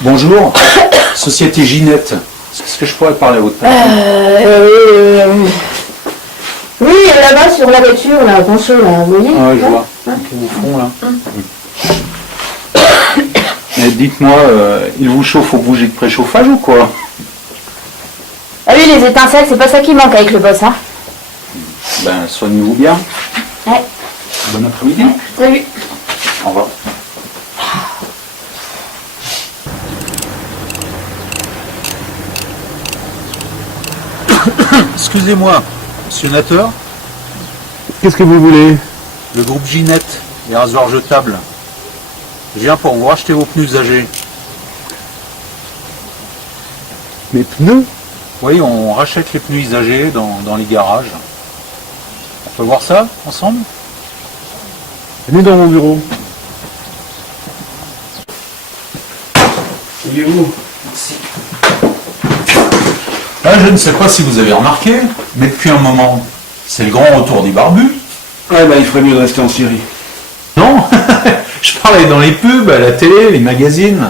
Bonjour, Société Ginette. Est-ce que je pourrais parler à votre place? Oui, là-bas sur la voiture, là, attention, là, vous voyez? Ah, je vois. Ok, au fond, là. Mais dites-moi, il vous chauffe au bougie de préchauffage ou quoi? Ah oui, les étincelles, c'est pas ça qui manque avec le boss, hein? Ben, soignez-vous bien. Ouais. Bon après-midi. Salut. Au revoir. Excusez-moi, monsieur Nateur, Qu'est-ce que vous voulez? le groupe Ginette, les rasoirs jetables. Je viens pour vous racheter vos pneus usagés. Mes pneus? Oui, on rachète les pneus usagés dans les garages. On peut voir ça ensemble? Venez dans mon bureau. Il est où? Merci. Je ne sais pas si vous avez remarqué, mais depuis un moment, c'est le grand retour des barbus. Ouais, bah il ferait mieux de rester en Syrie. Non, je parlais dans les pubs, à la télé, les magazines.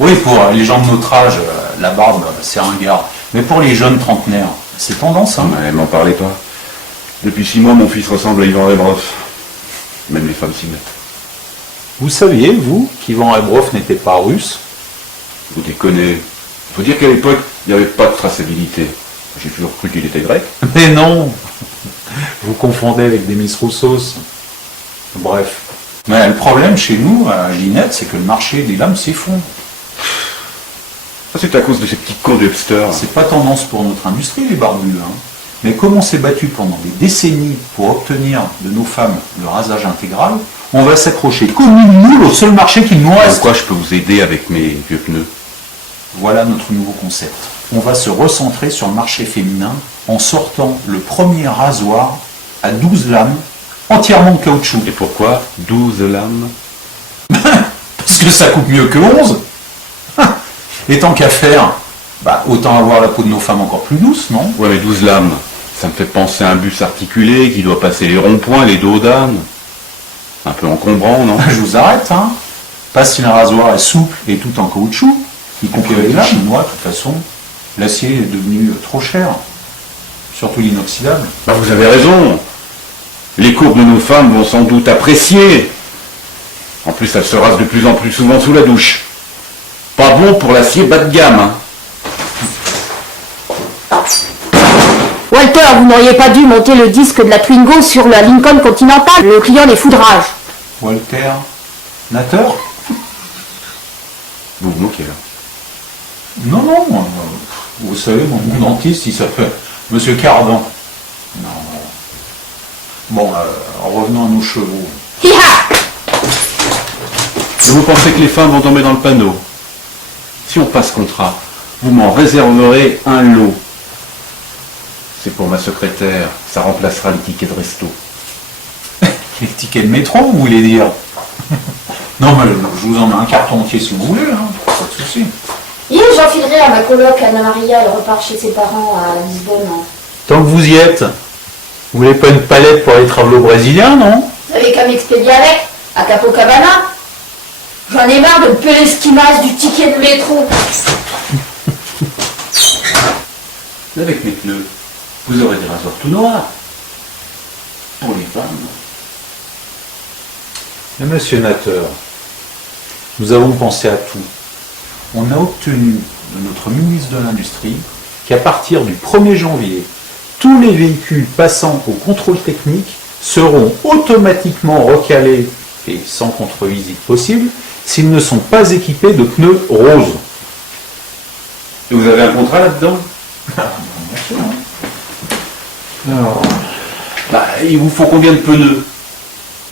Oui, pour les gens de notre âge, la barbe, c'est ringard. Mais pour les jeunes trentenaires, c'est tendance, hein. Ouais, m'en parlez pas. Depuis 6 mois, mon fils ressemble à Ivan Rebrov. Même les femmes s'y mettent. Vous saviez, vous, qu'Ivan Rebrov n'était pas russe? Vous déconnez. Faut dire qu'à l'époque, il n'y avait pas de traçabilité. J'ai toujours cru qu'il était grec. Mais non. Vous confondez avec Demis Roussos. Bref. Mais le problème chez nous, à Ginette, c'est que le marché des lames s'effondre. Ça, c'est à cause de ces petits cons de hipsters. C'est pas tendance pour notre industrie, les barbus, hein. Mais comme on s'est battu pendant des décennies pour obtenir de nos femmes le rasage intégral, on va s'accrocher comme une moule au seul marché qui nous reste. Pourquoi je peux vous aider avec mes vieux pneus? Voilà notre nouveau concept. On va se recentrer sur le marché féminin en sortant le premier rasoir à 12 lames entièrement de caoutchouc. Et pourquoi 12 lames? Parce que ça coupe mieux que 11. Et tant qu'à faire, autant avoir la peau de nos femmes encore plus douce, non? Ouais, mais 12 lames, ça me fait penser à un bus articulé qui doit passer les ronds-points, les dos d'âne. Un peu encombrant, non? Je vous arrête, hein. Pas si le rasoir est souple et tout en caoutchouc, y compris les lames. Moi, de toute façon, l'acier est devenu trop cher. Surtout l'inoxydable. Bah, vous avez raison. Les courbes de nos femmes vont sans doute apprécier. En plus, elles se rasent de plus en plus souvent sous la douche. Pas bon pour l'acier bas de gamme, hein. Walter, vous n'auriez pas dû monter le disque de la Twingo sur la Lincoln Continental. Le client les foudrage. Walter Nateur? Vous vous moquez, là. Non, non. Vous savez, mon dentiste, il s'appelle Monsieur Cardan. Non. Bon, revenons à nos chevaux. Hi-ha! Et vous pensez que les femmes vont tomber dans le panneau? Si on passe contrat, vous m'en réserverez un lot. C'est pour ma secrétaire, ça remplacera les tickets de resto. Les tickets de métro, vous voulez dire? Non, mais je vous en mets un carton entier si vous voulez, hein. Pas de souci. Hier, j'enfilerai à ma coloc Anna Maria, elle repart chez ses parents à Lisbonne. Tant que vous y êtes, vous voulez pas une palette pour les travelots brésiliens, non? Vous avez qu'à m'expédier avec, à Capocabana. J'en ai marre de me peler l'esquimasse du ticket de métro. Avec mes pneus, vous aurez des rasoirs tout noirs. Pour les femmes. Mais monsieur Nateur, nous avons pensé à tout. On a obtenu de notre ministre de l'Industrie qu'à partir du 1er janvier, tous les véhicules passant au contrôle technique seront automatiquement recalés et sans contre-visite possible s'ils ne sont pas équipés de pneus roses. Et vous avez un contrat là-dedans? Alors, Il vous faut combien de pneus?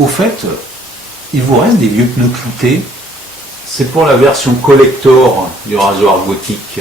au fait, il vous reste des vieux pneus cloutés. C'est pour la version collector du rasoir gothique.